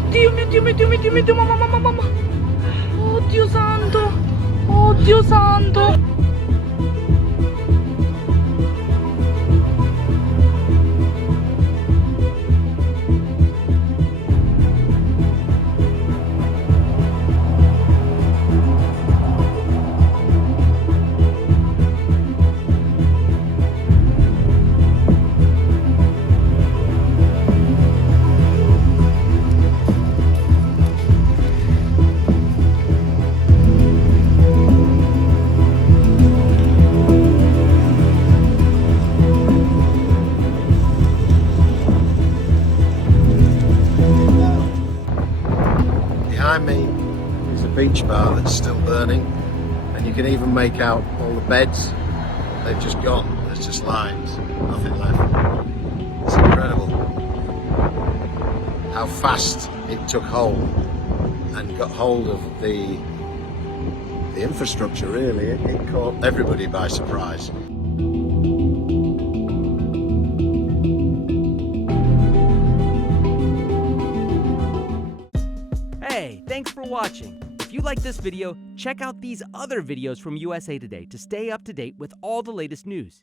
mio Dio, mio Dio, mio Dio, mio Dio, mamma, mamma, mamma. Oddio santo, oddio santo. Behind me is a beach bar that's still burning, and you can even make out all the beds. They've just gone. There's just lines, nothing left. It's incredible how fast it took hold and got hold of the infrastructure. Really, it caught everybody by surprise. Hey, thanks for watching. If you like this video, check out these other videos from USA Today to stay up to date with all the latest news.